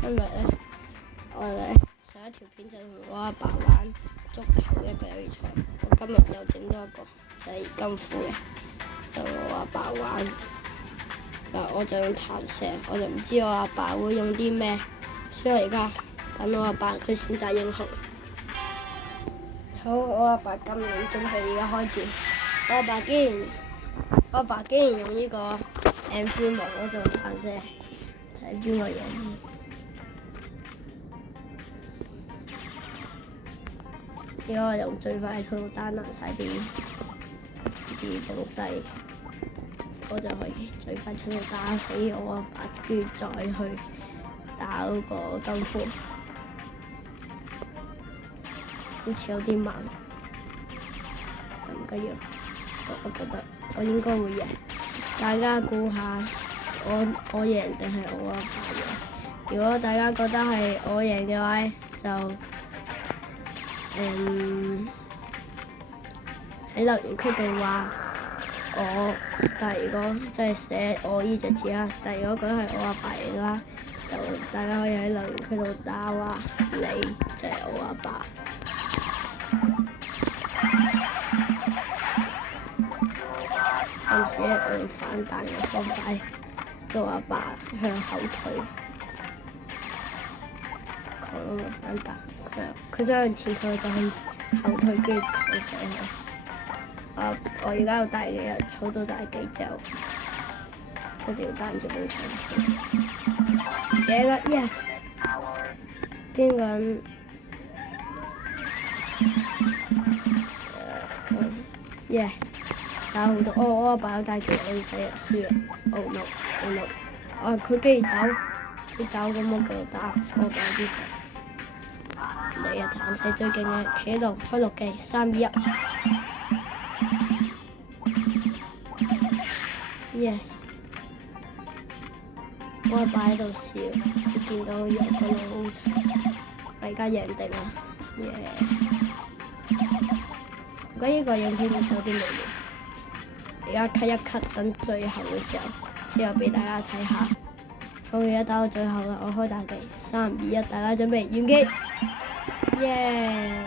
今日咧，我哋上一條片就同我阿爸玩足球一個友誼賽。我今日又整多一個，就係金庫嘅，同我阿爸玩。我就用彈射，我就唔知我阿爸會用啲咩，所以而家等我阿爸佢選擇英雄。好，我阿爸今年準備而家開戰。我阿爸竟然用呢個 M3 模嗰種彈射，睇邊個贏。而家我用最快速度打爛晒啲東西，我就可以最快速度打死我阿爸，跟住再去打嗰個金庫。好似有啲慢，唔緊要，我覺得我應該會贏。大家估下我贏定係我阿爸贏？如果大家覺得係我贏嘅話，就喺留言區度話我。但係如果即係寫我呢隻字啦，但係如果覺得係我阿爸贏嘅話，就大家可以喺留言區度打話你就係我阿爸。有時咧用反彈嘅方法做阿爸向後退，狂咁反彈。佢想向前退就可以後退，跟住狂上去。我而家有帶幾日，儲到帶幾隻，一定要單住冇搶。贏啦 ！Yes！ 邊個人？Yes！ 打好多，我阿爸有帶住我要死啊！輸啊 ！Oh no！Oh no！佢竟然走，佢走咁我繼續打，我打啲死。你啊彈射最勁嘅，企喺度開6記，3、2、1。Yes！ 我阿爸喺度笑，佢見到有個路好長，我而家贏定啦！耶！我覺得呢個影片嘅時候有啲無聊，而家 cut 一 cut，等最後嘅時候之後俾大家睇下。好，而家打到最後啦，我開大機，3、2、1，大家準備完機！耶！